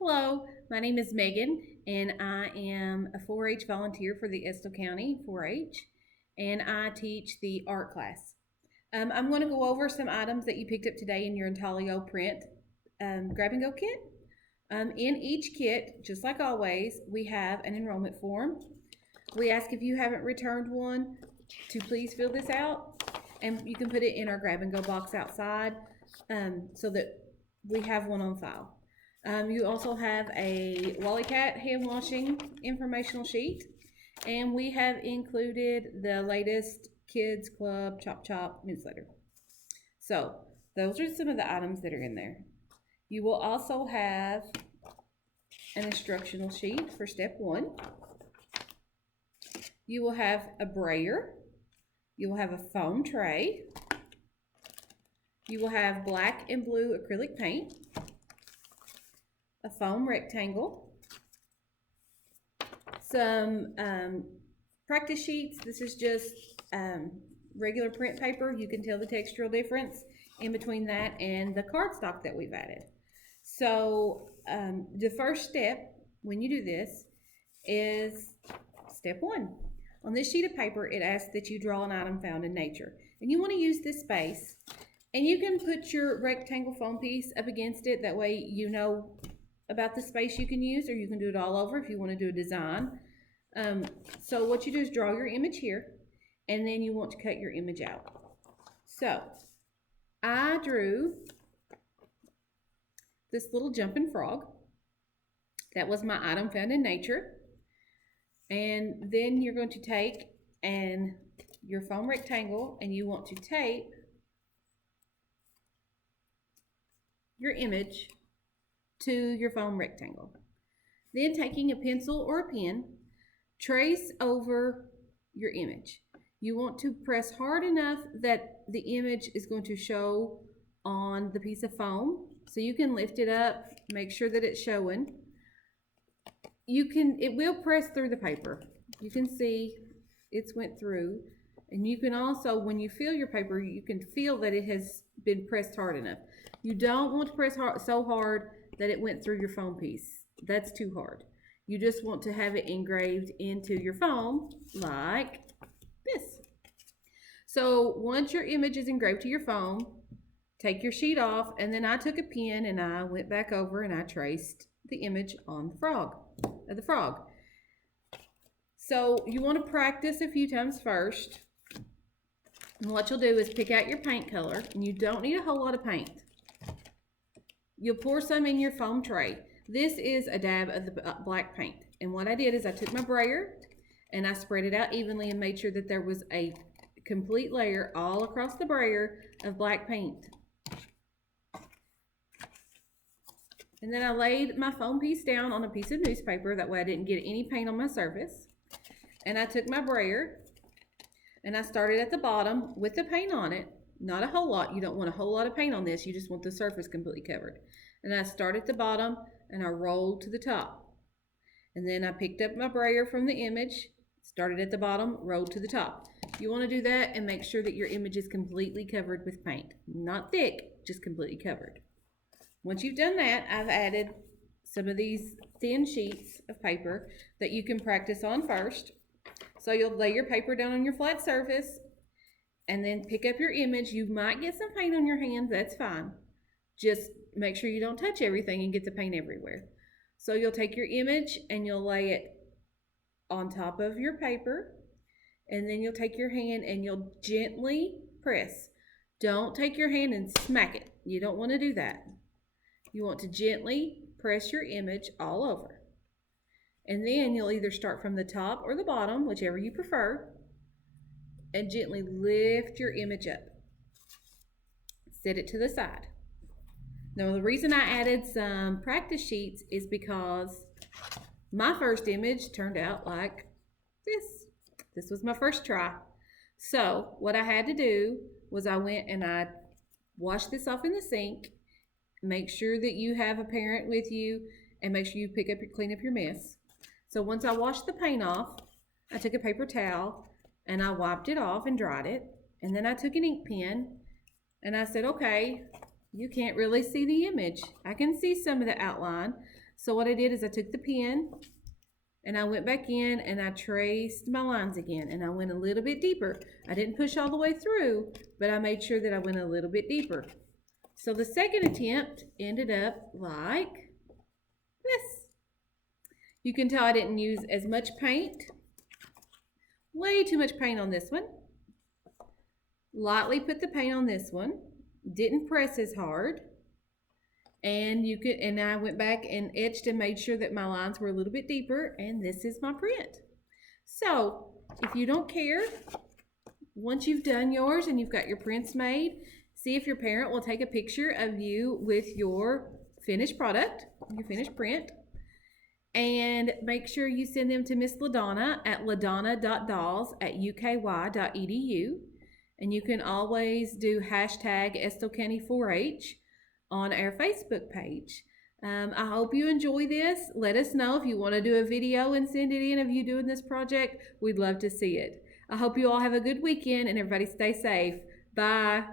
Hello, my name is Megan, and I am a 4-H volunteer for the Estill County 4-H, and I teach the art class. I'm going to go over some items that you picked up today in your Intaglio print grab and go kit. In each kit, just like always, we have an enrollment form. We ask if you haven't returned one to please fill this out, and you can put it in our grab and go box outside so that we have one on file. You also have a Wally Cat hand washing informational sheet, and we have included the latest Kids Club Chop Chop newsletter. So, those are some of the items that are in there. You will also have an instructional sheet for step 1. You will have a brayer. You will have a foam tray. You will have black and blue acrylic paint, a foam rectangle, some practice sheets. This is just regular print paper. You can tell the textural difference in between that and the cardstock that we've added. So the first step when you do this is step 1. On this sheet of paper, it asks that you draw an item found in nature. And you want to use this space. And you can put your rectangle foam piece up against it. That way you know about the space you can use, or you can do it all over if you want to do a design. So what you do is draw your image here, and then you want to cut your image out. So I drew this little jumping frog. That was my item found in nature. And then you're going to take your foam rectangle, and you want to tape your image to your foam rectangle. Then taking a pencil or a pen, trace over your image. You want to press hard enough that the image is going to show on the piece of foam. So you can lift it up, make sure that it's showing. It will press through the paper. You can see it's went through. And you can also, when you feel your paper, you can feel that it has been pressed hard enough. You don't want to press so hard that it went through your foam piece. That's too hard. You just want to have it engraved into your foam like this. So once your image is engraved to your foam, take your sheet off, and then I took a pen and I went back over and I traced the image on the frog. So you want to practice a few times first. And what you'll do is pick out your paint color, and you don't need a whole lot of paint. You'll pour some in your foam tray. This is a dab of the black paint. And what I did is I took my brayer and I spread it out evenly and made sure that there was a complete layer all across the brayer of black paint. And then I laid my foam piece down on a piece of newspaper. That way I didn't get any paint on my surface. And I took my brayer and I started at the bottom with the paint on it. Not a whole lot. You don't want a whole lot of paint on this. You just want the surface completely covered. And I started at the bottom and I rolled to the top. And then I picked up my brayer from the image, started at the bottom, rolled to the top. You want to do that and make sure that your image is completely covered with paint. Not thick, just completely covered. Once you've done that, I've added some of these thin sheets of paper that you can practice on first. So you'll lay your paper down on your flat surface and then pick up your image. You might get some paint on your hands, that's fine. Just make sure you don't touch everything and get the paint everywhere. So you'll take your image and you'll lay it on top of your paper, and then you'll take your hand and you'll gently press. Don't take your hand and smack it. You don't want to do that. You want to gently press your image all over. And then you'll either start from the top or the bottom, whichever you prefer, and gently lift your image up. Set it to the side. Now, the reason I added some practice sheets is because my first image turned out like this. This was my first try. So what I had to do was I went and I washed this off in the sink. Make sure that you have a parent with you, and make sure you clean up your mess. So once I washed the paint off, I took a paper towel and I wiped it off and dried it. And then I took an ink pen and I said, okay, you can't really see the image. I can see some of the outline. So what I did is I took the pen and I went back in and I traced my lines again, and I went a little bit deeper. I didn't push all the way through, but I made sure that I went a little bit deeper. So the second attempt ended up like this. You can tell I didn't use as much paint. Way too much paint on this one. Lightly put the paint on this one. Didn't press as hard. And I went back and etched and made sure that my lines were a little bit deeper, and this is my print. So if you don't care, once you've done yours and you've got your prints made, see if your parent will take a picture of you with your finished product, your finished print, and make sure you send them to Miss LaDonna at ladonna.dolls@uky.edu. And you can always do hashtag Estill County 4-H on our Facebook page. I hope you enjoy this. Let us know if you want to do a video and send it in of you doing this project. We'd love to see it. I hope you all have a good weekend and everybody stay safe. Bye.